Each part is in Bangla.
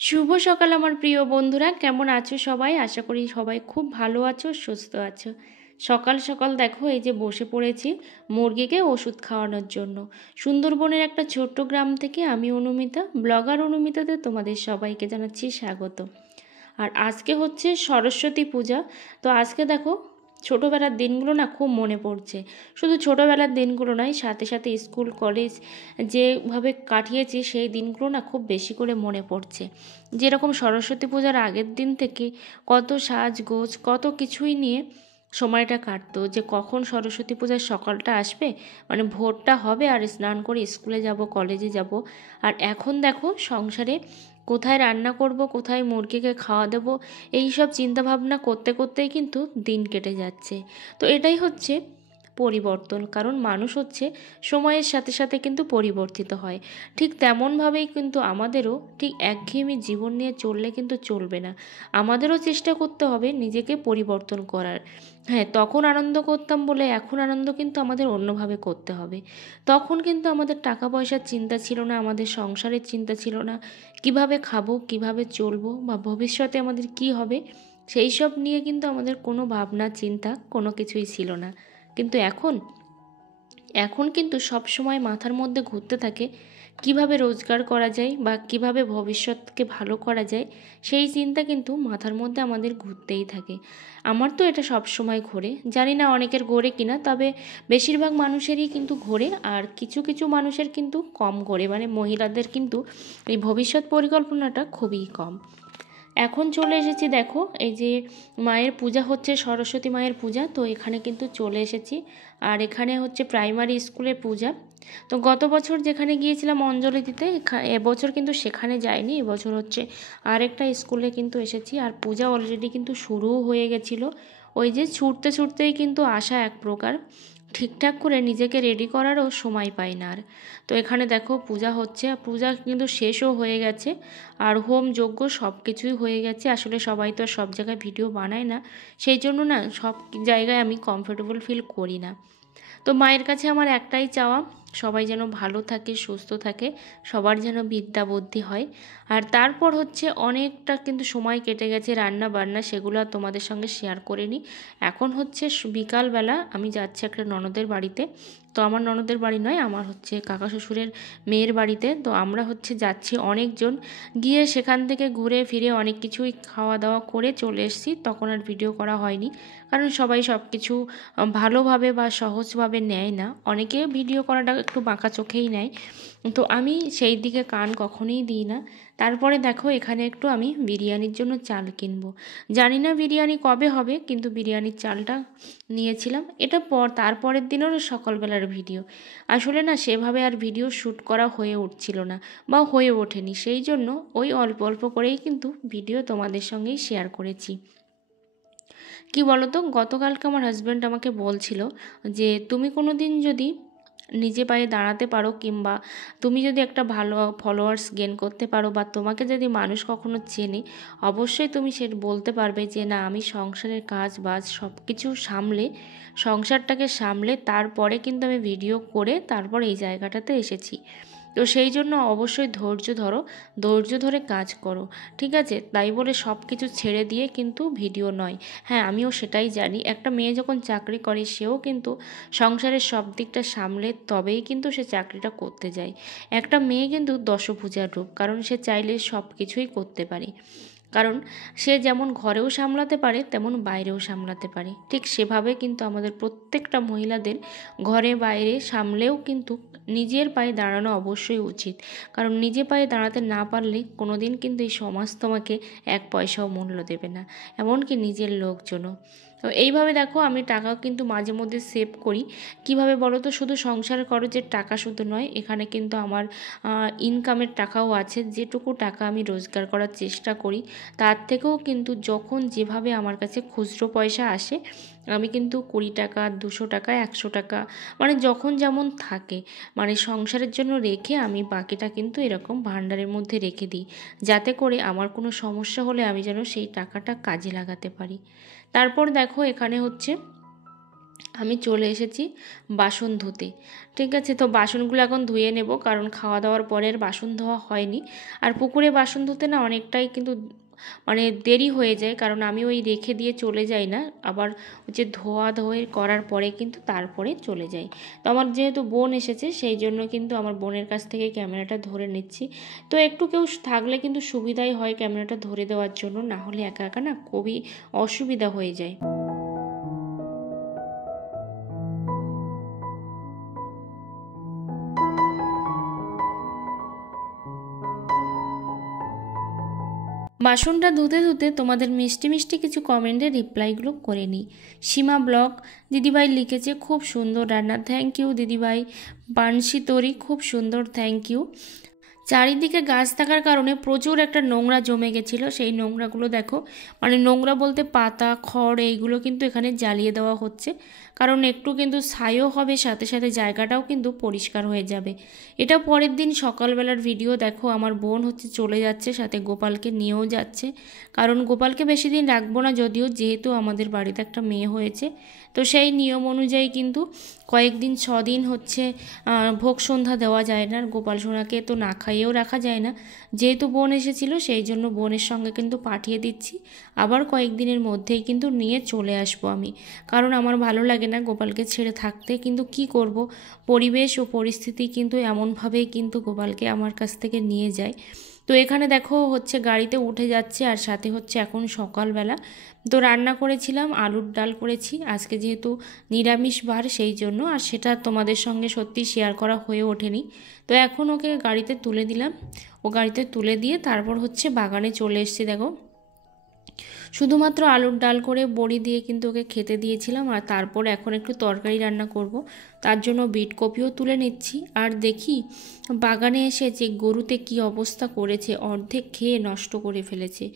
শুভ সকাল আমার প্রিয় বন্ধুরা, কেমন আছো সবাই? আশা করি সবাই খুব ভালো আছো, সুস্থ আছো। সকাল সকাল দেখো এই যে বসে পড়েছি মুরগিকে ওষুধ খাওয়ানোর জন্য। সুন্দরবনের একটা ছোট্ট গ্রাম থেকে আমি অনুমিতা, ব্লগার অনুমিতাতে তোমাদের সবাইকে জানাচ্ছি স্বাগত। আর আজকে হচ্ছে সরস্বতী পূজা। তো আজকে দেখো ছোটোবেলার দিনগুলো না খুব মনে পড়ছে। শুধু ছোটোবেলার দিনগুলো নয়, সাথে সাথে স্কুল কলেজ যেভাবে কাটিয়েছি সেই দিনগুলো না খুব বেশি করে মনে পড়ছে। যেরকম সরস্বতী পূজার আগের দিন থেকে কত সাজগোজ কত কিছুই নিয়ে সময়টা কাটতো, যে কখন সরস্বতী পূজার সকালটা আসবে, মানে ভোরটা হবে আর স্নান করে স্কুলে যাব, কলেজে যাব। আর এখন দেখো সংসারে কোথায় রান্না করব, কোথায় মুরগিকে খাওয়া দেবো, এই সব চিন্তাভাবনা করতে করতেই কিন্তু দিন কেটে যাচ্ছে। তো এটাই হচ্ছে পরিবর্তন, কারণ মানুষ হচ্ছে সময়ের সাথে সাথে কিন্তু পরিবর্তিত হয়। ঠিক তেমনভাবেই কিন্তু আমাদেরও ঠিক একঘেয়েমি জীবন নিয়ে চললে কিন্তু চলবে না। আমাদেরও চেষ্টা করতে হবে নিজেকে পরিবর্তন করার। হ্যাঁ, তখন আনন্দ করতাম বলে এখন আনন্দ কিন্তু আমাদের অন্যভাবে করতে হবে। তখন কিন্তু আমাদের টাকা পয়সার চিন্তা ছিল না, আমাদের সংসারের চিন্তা ছিল না, কিভাবে খাবো, কিভাবে চলবো, বা ভবিষ্যতে আমাদের কি হবে, সেই সব নিয়ে কিন্তু আমাদের কোনো ভাবনা চিন্তা কোনো কিছুই ছিল না। কিন্তু এখন এখন কিন্তু সব সময় মাথার মধ্যে ঘুরতে থাকে কিভাবে রোজগার করা যায় বা কিভাবে ভবিষ্যৎকে ভালো করা যায়, সেই চিন্তা কিন্তু মাথার মধ্যে আমাদের ঘুরতেই থাকে। আমার তো এটা সব সময় ঘোরে, জানি না অনেকের ঘোরে কিনা, তবে বেশিরভাগ মানুষেরই কিন্তু ঘোরে। আর কিছু কিছু মানুষের কিন্তু কম ঘোরে, মানে মহিলাদের কিন্তু এই ভবিষ্যৎ পরিকল্পনাটা খুবই কম। এখন চলে এসেছি দেখো, এই যে মায়ের পূজা হচ্ছে, সরস্বতী মায়ের পূজা, তো এখানে কিন্তু চলে এসেছি। আর এখানে হচ্ছে প্রাইমারি স্কুলের পূজা। তো গত বছর যেখানে গিয়েছিলাম অঞ্জলি দিতে, এবছর কিন্তু সেখানে যাইনি, এবছর হচ্ছে আরেকটা স্কুলে কিন্তু এসেছি। আর পূজা অলরেডি কিন্তু শুরুও হয়ে গেছিলো। ওই যে ছুটতে ছুটতেই কিন্তু আসা এক প্রকার, ঠিকঠাক করে নিজেকে রেডি করারও সময় পাই না আর। তো এখানে দেখো পূজা হচ্ছে, পূজা কিন্তু শেষও হয়ে গেছে। আর হোম যজ্ঞ সব কিছুই হয়ে গেছে। আসলে সবাই তো আর সব জায়গায় ভিডিও বানায় না, সেই জন্য না সব জায়গায় আমি কমফোর্টেবল ফিল করি না। তো মায়ের কাছে আমার একটাই চাওয়া, সবাই যেন ভালো থাকে, সুস্থ থাকে, সবার যেন বিদ্যা বুদ্ধি হয়। আর তারপর হচ্ছে অনেকটা কিন্তু সময় কেটে গেছে রান্না বান্না, সেগুলো আর তোমাদের সঙ্গে শেয়ার করে নিই। এখন হচ্ছে বিকালবেলা আমি যাচ্ছি একটা ননদের বাড়িতে। তো আমার ননদের বাড়ি নয়, আমার হচ্ছে কাকা শ্বশুরের মেয়ের বাড়িতে। তো আমরা হচ্ছে যাচ্ছি অনেকজন, গিয়ে সেখান থেকে ঘুরে ফিরে অনেক কিছুই খাওয়া দাওয়া করে চলে এসেছি। তখন আর ভিডিও করা হয়নি, কারণ সবাই সব কিছু ভালোভাবে বা সহজভাবে নেয় না, অনেকে ভিডিও করাটা একটু বাঁকা চোখেই নেয়। তো আমি সেই দিকে কান কখনোই দিই না। তারপরে দেখো এখানে একটু আমি বিরিয়ানির জন্য চাল কিনবো। জানি না বিরিয়ানি কবে হবে, কিন্তু বিরিয়ানির চালটা নিয়েছিলাম। এটা তারপরের দিনেরও সকালবেলার ভিডিও। আসলে না সেভাবে আর ভিডিও শ্যুট করা হয়ে উঠছিল না, বা হয়ে ওঠেনি, সেই জন্য ওই অল্প অল্প করেই কিন্তু ভিডিও তোমাদের সঙ্গেই শেয়ার করেছি। কি বলতো, গতকালকে আমার হাজব্যান্ড আমাকে বলছিল যে তুমি কোনো দিন যদি নিজে পায়ে দাঁড়াতে পারো, কিংবা তুমি যদি একটা ভালো ফলোয়ার্স গেন করতে পারো, বা তোমাকে যদি মানুষ কখনো চেনে, অবশ্যই তুমি সে বলতে পারবে যে না, আমি সংসারের কাজ বাজ সব কিছু সামলে, সংসারটাকে সামলে তারপরে কিন্তু আমি ভিডিও করে তারপর এই জায়গাটাতে এসেছি। তো সেই জন্য অবশ্যই ধৈর্য ধরো, ধৈর্য ধরে কাজ করো, ঠিক আছে? তাই বলে সব কিছু ছেড়ে দিয়ে কিন্তু ভিডিও নয়। হ্যাঁ, আমিও সেটাই জানি, একটা মেয়ে যখন চাকরি করে সেও কিন্তু সংসারের সব দিকটা সামলে তবেই কিন্তু সে চাকরিটা করতে যায়। একটা মেয়ে কিন্তু দশভুজার রূপ, কারণ সে চাইলে সব কিছুই করতে পারে। কারণ সে যেমন ঘরেও সামলাতে পারে তেমন বাইরেও সামলাতে পারে। ঠিক সেভাবে কিন্তু আমাদের প্রত্যেকটা মহিলাদের ঘরে বাইরে সামলেও কিন্তু নিজের পায়ে দাঁড়ানো অবশ্যই উচিত। কারণ নিজে পায়ে দাঁড়াতে না পারলে কোনো দিন কিন্তু এই সমাজ তোমাকে এক পয়সাও মূল্য দেবে না, এমনকি নিজের লোকজনও। তো এইভাবে দেখো আমি টাকাও কিন্তু মাঝে মধ্যে সেভ করি। কিভাবে বলো তো, শুধু সংসার খরচের টাকা শুধু নয়, এখানে কিন্তু আমার ইনকামের টাকাও আছে। যেটুকু টাকা আমি রোজগার করার চেষ্টা করি, তার থেকেও কিন্তু যখন যেভাবে আমার কাছে খুচরো পয়সা আসে, আমি কিন্তু 20 টাকা, 200 টাকা, 100 টাকা, মানে যখন যেমন থাকে, মানে সংসারের জন্য রেখে আমি বাকিটা কিন্তু এরকম ভান্ডারের মধ্যে রেখে দিই, যাতে করে আমার কোনো সমস্যা হলে আমি যেন সেই টাকাটা কাজে লাগাতে পারি। তারপর দেখো এখানে হচ্ছে আমি চলে এসেছি বাসন ধুতে। ঠিক আছে, তো বাসনগুলো এখন ধুয়ে নেব, কারণ খাওয়া দাওয়ার পরের বাসন ধোয়া হয়নি। আর পুকুরে বাসন ধুতে না অনেকটাই কিন্তু মানে দেরি হয়ে যায়, কারণ আমি ওই রেখে দিয়ে চলে যাই না, আবার হচ্ছে ধোয়া ধোয়ে করার পরে কিন্তু তারপরে চলে যাই। তো আমার যেহেতু বোন এসেছে সেই জন্য কিন্তু আমার বোনের কাছ থেকে ক্যামেরাটা ধরে নিচ্ছি। তো একটু কেউ থাকলে কিন্তু সুবিধাই হয় ক্যামেরাটা ধরে দেওয়ার জন্য, না হলে একা একা না খুবই অসুবিধা হয়ে যায়। বাসনটা ধুতে ধুতে তোমাদের মিষ্টি মিষ্টি কিছু কমেন্টের রিপ্লাইগুলো করে নিই। সীমা ব্লগ দিদিভাই লিখেছে, খুব সুন্দর রান্না, থ্যাংক ইউ দিদিভাই। বানশি তরি, খুব সুন্দর, থ্যাংক ইউ। চারিদিকে গাছ থাকার কারণে প্রচুর একটা নোংরা জমে গেছিলো, সেই নোংরাগুলো দেখো, মানে নোংরা বলতে পাতা খড় এইগুলো কিন্তু এখানে জ্বালিয়ে দেওয়া হচ্ছে, কারণ একটু কিন্তু ছাইও হবে, সাথে সাথে জায়গাটাও কিন্তু পরিষ্কার হয়ে যাবে। এটা পরের দিন সকালবেলার ভিডিও। দেখো আমার বোন হচ্ছে চলে যাচ্ছে, সাথে গোপালকে নিয়েও যাচ্ছে, কারণ গোপালকে বেশি দিন রাখবো না, যদিও যেহেতু আমাদের বাড়িতে একটা মেয়ে হয়েছে, তো সেই নিয়ম অনুযায়ী কিন্তু কয়েকদিন 6 দিন হচ্ছে ভোগ সন্ধ্যা দেওয়া যায় না, আর গোপাল সোনাকে তো না খাইয়েও রাখা যায় না। যেহেতু বোন এসেছিলো সেই জন্য বোনের সঙ্গে কিন্তু পাঠিয়ে দিচ্ছি, আবার কয়েকদিনের মধ্যেই কিন্তু নিয়ে চলে আসবো আমি, কারণ আমার ভালো লাগে না গোপালকে ছেড়ে থাকতে, কিন্তু কি করব, পরিবেশ ও পরিস্থিতি কিন্তু এমনভাবেই কিন্তু গোপালকে আমার কাছ থেকে নিয়ে যায়। তো এখানে দেখো হচ্ছে গাড়িতে উঠে যাচ্ছে, আর সাথে হচ্ছে এখন সকালবেলা তো রান্না করেছিলাম, আলুর ডাল করেছি আজকে যেহেতু নিরামিষ বার সেই জন্য, আর সেটা তোমাদের সঙ্গে সত্যি শেয়ার করা হয়ে ওঠেনি। তো এখন ওকে গাড়িতে তুলে দিলাম, ও গাড়িতে তুলে দিয়ে তারপর হচ্ছে বাগানে চলে এসেছি। দেখো শুধুমাত্র আলুর ডাল করে বড়ি দিয়ে কিন্তু ওকে খেতে দিয়েছিলাম, আর তারপর এখন একটু তরকারি রান্না করব, তার জন্য বিট কপিও তুলে নিচ্ছি। আর দেখি বাগানে এসে যে গরুতে কি অবস্থা করেছে, অর্ধেক খেয়ে নষ্ট করে ফেলেছে।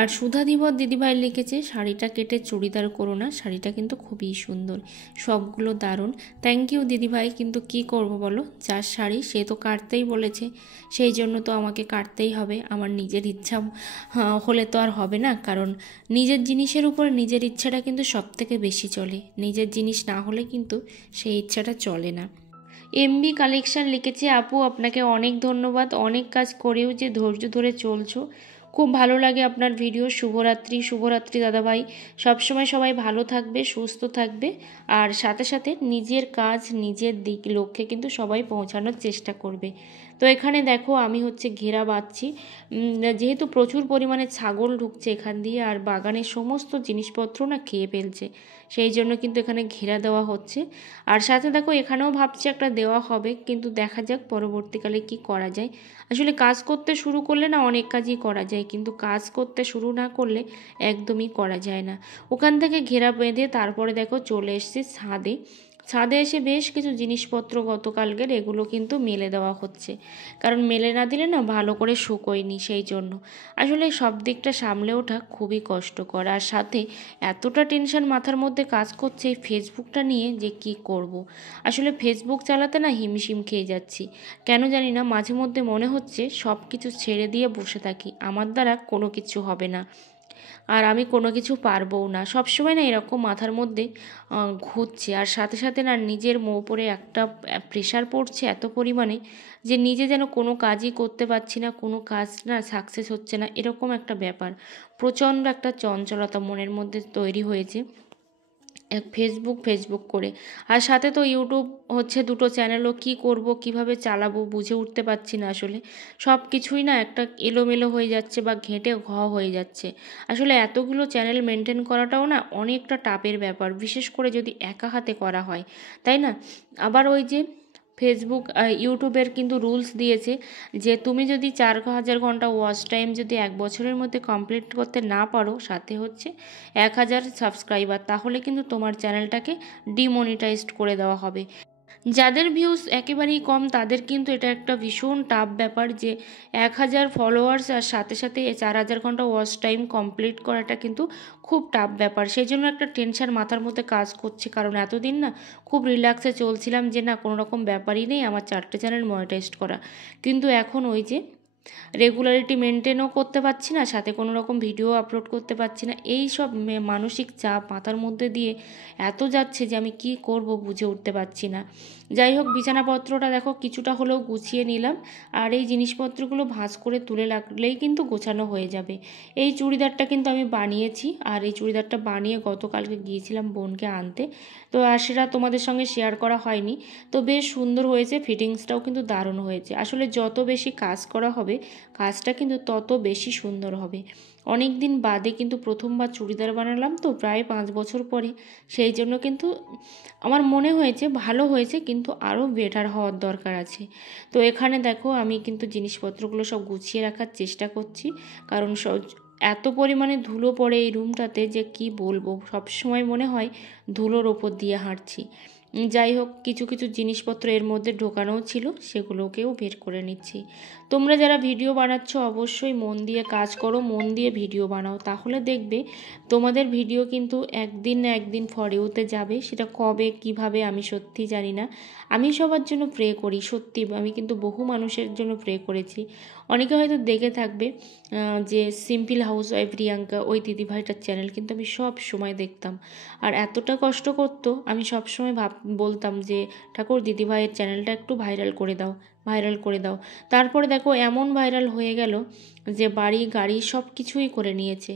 আর সুধাদিবর দিদিভাই লিখেছে, শাড়িটা কেটে চুড়িদার করো না, শাড়িটা কিন্তু খুবই সুন্দর, সবগুলো দারুণ, থ্যাংক ইউ দিদিভাই। কিন্তু কি করব বলো, যার শাড়ি সে তো কাটতেই বলেছে, সেই জন্য তো আমাকে কাটতেই হবে, আমার নিজের ইচ্ছা হলে তো আর হবে না, কারণ নিজের জিনিসের উপর নিজের ইচ্ছাটা কিন্তু সবথেকে বেশি চলে, নিজের জিনিস না হলে কিন্তু সেই ইচ্ছাটা চলে না। এমবি কালেকশন লিখেছে, আপু আপনাকে অনেক ধন্যবাদ, অনেক কাজ করেও যে ধৈর্য ধরে চলছো, খুব ভালো লাগে আপনার ভিডিও। শুভরাত্রি। শুভরাত্রি দাদাভাই, সবসময় সবাই ভালো থাকবে, সুস্থ থাকবে, আর সাথে সাথে নিজের কাজ নিজের দিক লক্ষ্যে কিন্তু সবাই পৌঁছানোর চেষ্টা করবে। তো এখানে দেখো আমি হচ্ছে ঘেরা বাঁধছি, যেহেতু প্রচুর পরিমাণে ছাগল ঢুকছে এখান দিয়ে, আর বাগানের সমস্ত জিনিসপত্র না খেয়ে ফেলছে, সেই জন্য কিন্তু এখানে ঘেরা দেওয়া হচ্ছে। আর সাথে দেখো এখানেও ভাবছি একটা দেওয়া হবে, কিন্তু দেখা যাক পরবর্তীকালে কি করা যায়। আসলে কাজ করতে শুরু করলে না অনেক কাজই করা যায়, কিন্তু কাজ করতে শুরু না করলে একদমই করা যায় না। ওখান থেকে ঘেরা বেঁধে তারপরে দেখো চলে এসেছি ছাদে। ছাদে এসে বেশ কিছু জিনিসপত্র গতকালকের এগুলো কিন্তু মেলে দেওয়া হচ্ছে, কারণ মেলে না দিলে না ভালো করে শুকোয়নি, সেই জন্য আসলে সব দিকটা সামলে ওঠা খুবই কষ্টকর। আর সাথে এতটা টেনশন মাথার মধ্যে কাজ করছে এই ফেসবুকটা নিয়ে যে কি করব। আসলে ফেসবুক চালাতে না হিমশিম খেয়ে যাচ্ছি, কেন জানি না, মাঝে মধ্যে মনে হচ্ছে সব কিছু ছেড়ে দিয়ে বসে থাকি, আমার দ্বারা কোনো কিছু হবে না, আর আমি কোনো কিছু পারবও না, সবসময় না এরকম মাথার মধ্যে ঘুরছে। আর সাথে সাথে না নিজের উপরে একটা প্রেশার পড়ছে এত পরিমাণে যে নিজে যেন কোনো কাজই করতে পারছি না, কোনো কাজ না সাকসেস হচ্ছে না, এরকম একটা ব্যাপার, প্রচণ্ড একটা চঞ্চলতা মনের মধ্যে তৈরি হয়েছে ফেসবুক ফেসবুক করে। আর সাথে তো ইউটিউব হচ্ছে, দুটো চ্যানেলও কি করব কিভাবে চালাবো বুঝে উঠতে পারছি না, আসলে সব কিছুই না একটা এলোমেলো হয়ে যাচ্ছে বা ঘেঁটে হয়ে যাচ্ছে। আসলে এতগুলো চ্যানেল মেনটেন করাটাও না অনেকটা টাপের ব্যাপার, বিশেষ করে যদি একা হাতে করা হয়, তাই না? আবার ওই যে ফেসবুক ইউটিউবের কিন্তু রুলস দিয়েছে যে তুমি যদি 4000 ঘন্টা ওয়াচ টাইম যদি 1 বছরের মধ্যে কমপ্লিট করতে না পারো, সাথে হচ্ছে 1000 সাবস্ক্রাইবার, তাহলে কিন্তু তোমার চ্যানেলটাকে ডিমনিটাইজড করে দেওয়া হবে। যাদের ভিউজ একেবারেই কম তাদের কিন্তু এটা একটা ভীষণ টাফ ব্যাপার, যে 1000 ফলোয়ার্স আর সাথে সাথে 4000 ঘন্টা ওয়াচ টাইম কমপ্লিট করাটা কিন্তু খুব টাফ ব্যাপার। সেই জন্য একটা টেনশন মাথার মধ্যে কাজ করছে, কারণ এতদিন না খুব রিল্যাক্সে চলছিলাম যে না কোনো রকম ব্যাপারই নেই আমার 4টে চ্যানেল মনিটাইজড করা, কিন্তু এখন ওই যে রেগুলারিটি মেনটেনও করতে পারছি না, সাথে কোনো রকম ভিডিও আপলোড করতে পারছি না। এই সব মানসিক চাপ মাথার মধ্যে দিয়ে এত যাচ্ছে যে আমি কি করব বুঝে উঠতে পারছি না। যাই হোক, বিছানাপত্রটা দেখো কিছুটা হলেও গুছিয়ে নিলাম, আর এই জিনিসপত্রগুলো ভাঁজ করে তুলে রাখলেই কিন্তু গোছানো হয়ে যাবে। এই চুড়িদারটা কিন্তু আমি বানিয়েছি, আর এই চুড়িদারটা বানিয়ে গতকালকে গিয়েছিলাম বোনকে আনতে, তো আর সেটা তোমাদের সঙ্গে শেয়ার করা হয়নি। তো বেশ সুন্দর হয়েছে, ফিটিংসটাও কিন্তু দারুণ হয়েছে। আসলে যত বেশি কাজ করা হবে কাজটা কিন্তু তত বেশি সুন্দর হবে। অনেক দিন বাদে কিন্তু প্রথমবার চুড়িদার বানালাম, তো প্রায় 5 বছর পরে, সেই জন্য কিন্তু আমার মনে হয়েছে ভালো হয়েছে, কিন্তু আরও বেটার হওয়ার দরকার আছে। তো এখানে দেখো আমি কিন্তু জিনিসপত্রগুলো সব গুছিয়ে রাখার চেষ্টা করছি, কারণ এত পরিমাণে ধুলো পড়ে এই রুমটাতে যে কি বলবো, সবসময় মনে হয় ধুলোর ওপর দিয়ে হাঁটছি। যাই হোক, কিছু কিছু জিনিসপত্র এর মধ্যে ঢোকানোও ছিল, সেগুলোকেও বের করে নিচ্ছি। তোমরা যারা ভিডিও বানাচ্ছ অবশ্যই মন দিয়ে কাজ করো, মন দিয়ে ভিডিও বানাও, তাহলে দেখবে তোমাদের ভিডিও কিন্তু একদিন না একদিন ফরেওতে যাবে। সেটা কবে কিভাবে আমি সত্যি জানি না। আমি সবার জন্য প্রে করি, সত্যি আমি কিন্তু বহু মানুষের জন্য প্রে করেছি। অনেকে হয়তো দেখে থাকবে যে সিম্পল হাউস ওয়াইফ প্রিয়াঙ্কা, ওই দিদিভাইটার চ্যানেল কিন্তু আমি সব সময় দেখতাম, আর এতটা কষ্ট করতো, আমি সব সময় বলতাম যে ঠাকুর দিদিভাইয়ের চ্যানেলটা একটু ভাইরাল করে দাও, ভাইরাল করে দাও। তারপরে দেখো এমন ভাইরাল হয়ে গেল যে বাড়ি গাড়ি সব কিছুই করে নিয়েছে।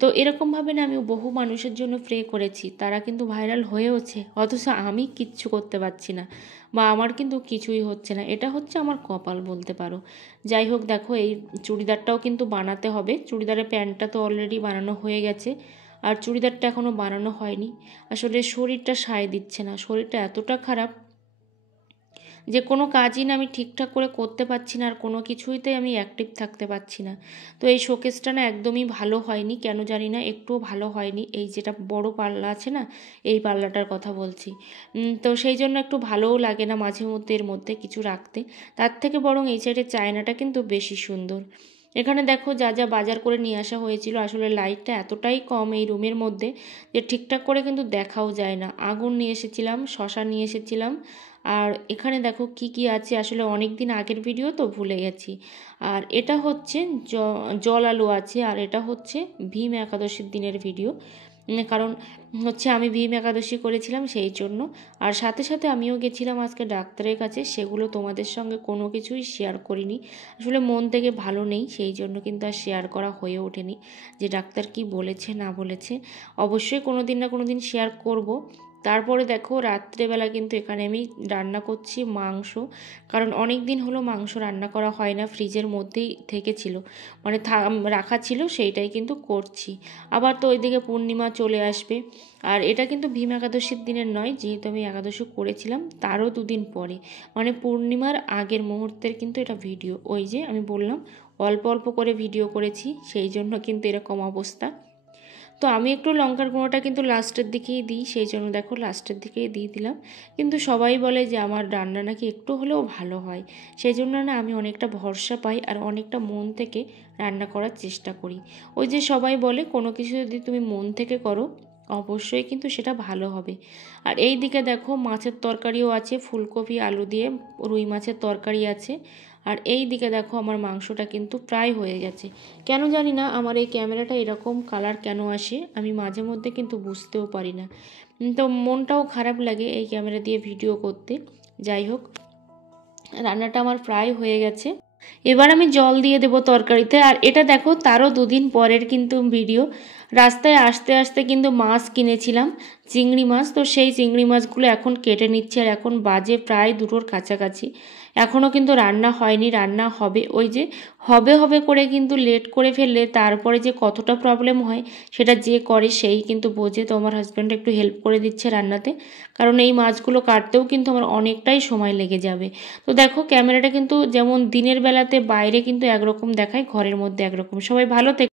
তো এরকমভাবে না আমি বহু মানুষের জন্য প্রে করেছি, তারা কিন্তু ভাইরাল হয়েওছে, অথচ আমি কিচ্ছু করতে পারছি না, বা আমার কিন্তু কিছুই হচ্ছে না। এটা হচ্ছে আমার কপাল বলতে পারো। যাই হোক, দেখো এই চুড়িদারটাও কিন্তু বানাতে হবে। চুড়িদারের প্যান্টটা তো অলরেডি বানানো হয়ে গেছে, আর চুড়িদারটা এখনও বানানো হয়নি। আসলে শরীরটা সায় দিচ্ছে না, শরীরটা এতটা খারাপ যে কোনো কাজই না আমি ঠিকঠাক করে করতে পারছি না, আর কোনো কিছুইতে আমি অ্যাক্টিভ থাকতে পারছি না। তো এই শোকেসটা না একদমই ভালো হয়নি, কেন জানি না, একটুও ভালো হয়নি। এই যেটা বড় পাল্লা আছে না, এই পাল্লাটার কথা বলছি। তো সেই জন্য একটু ভালোও লাগে না মাঝে মধ্যে এর মধ্যে কিছু রাখতে। তার থেকে বরং এই সাইডের চায়নাটা কিন্তু বেশি সুন্দর। এখানে দেখো যা যা বাজার করে নিয়ে আসা হয়েছিল, আসলে লাইটটা এতটাই কম এই রুমের মধ্যে যে ঠিকঠাক করে কিন্তু দেখাও যায় না। আগুন নিয়ে এসেছিলাম, শসা নিয়ে এসেছিলাম, আর এখানে দেখো কি কি আছে, আসলে অনেক দিন আগের ভিডিও তো ভুলে গেছি। আর এটা হচ্ছে জল আলু আছে, আর এটা হচ্ছে ভীম একাদশীর দিনের ভিডিও, কারণ হচ্ছে আমি ভীম একাদশী করেছিলাম সেই জন্য। আর সাথে সাথে আমিও গেছিলাম আজকে ডাক্তারের কাছে, সেগুলো তোমাদের সঙ্গে কোনো কিছুই শেয়ার করিনি, আসলে মন থেকে ভালো নেই, সেই জন্য কিন্তু আর শেয়ার করা হয়ে ওঠেনি যে ডাক্তার কি বলেছে না বলেছে। অবশ্যই কোনো দিন না কোনো দিন শেয়ার করব। তারপরে দেখো রাত্রেবেলা কিন্তু এখানে আমি রান্না করছি মাংস, কারণ অনেক দিন হলো মাংস রান্না করা হয় না, ফ্রিজের মধ্যেই থেকেছিল, মানে রাখা ছিল, সেইটাই কিন্তু করছি। আবার তো ওইদিকে পূর্ণিমা চলে আসবে, আর এটা কিন্তু ভীম একাদশীর দিনের নয়, যেহেতু আমি একাদশী করেছিলাম তারও 2 দিন পরে, মানে পূর্ণিমার আগের মুহূর্তের কিন্তু এটা ভিডিও। ওই যে আমি বললাম অল্প অল্প করে ভিডিও করেছি, সেই জন্য কিন্তু এরকম অবস্থা। তো আমি একটু লঙ্কার গুঁড়োটা কিন্তু লাস্টের দিকেই দিই, সেই জন্য দেখো লাস্টের দিকেই দিয়ে দিলাম। কিন্তু সবাই বলে যে আমার রান্না নাকি একটু হলেও ভালো হয়, সেই জন্য না আমি অনেকটা ভরসা পাই, আর অনেকটা মন থেকে রান্না করার চেষ্টা করি। ওই যে সবাই বলে কোনো কিছু যদি তুমি মন থেকে করো অবশ্যই কিন্তু সেটা ভালো হবে। আর এই দিকে দেখো মাছের তরকারিও আছে, ফুলকপি আলু দিয়ে রুই মাছের তরকারি আছে। আর এই দিকে দেখো আমার মাংসটা কিন্তু প্রায় হয়ে গেছে। কেন জানি না আমার এই ক্যামেরাটা এরকম কালার কেন আসে, আমি মাঝে মধ্যে কিন্তু বুঝতেও পারি না। তো মনটাও খারাপ লাগে এই ক্যামেরা দিয়ে ভিডিও করতে। যাই হোক, রান্নাটা আমার প্রায় হয়ে গেছে, এবার আমি জল দিয়ে দেবো তরকারিতে। আর এটা দেখো তারও 2 দিন পরের কিন্তু ভিডিও। রাস্তায় আসতে আসতে কিন্তু মাছ কিনেছিলাম, চিংড়ি মাছ, তো সেই চিংড়ি মাছগুলো এখন কেটে নিচ্ছে, আর এখন বাজে প্রায় 2টোর কাছাকাছি। এখনও কিন্তু রান্না হয়নি, রান্না হবে। ওই যে হবে হবে করে কিন্তু লেট করে ফেললে তারপরে যে কতটা প্রবলেম হয় সেটা যে করে সেই কিন্তু বোঝে। তো আমার হাজব্যান্ড একটু হেল্প করে দিচ্ছে রান্নাতে, কারণ এই মাছগুলো কাটতেও কিন্তু আমার অনেকটাই সময় লেগে যাবে। তো দেখো ক্যামেরাটা কিন্তু যেমন দিনের বেলাতে বাইরে কিন্তু একরকম দেখায়, ঘরের মধ্যে একরকম। সবাই ভালো থেকো।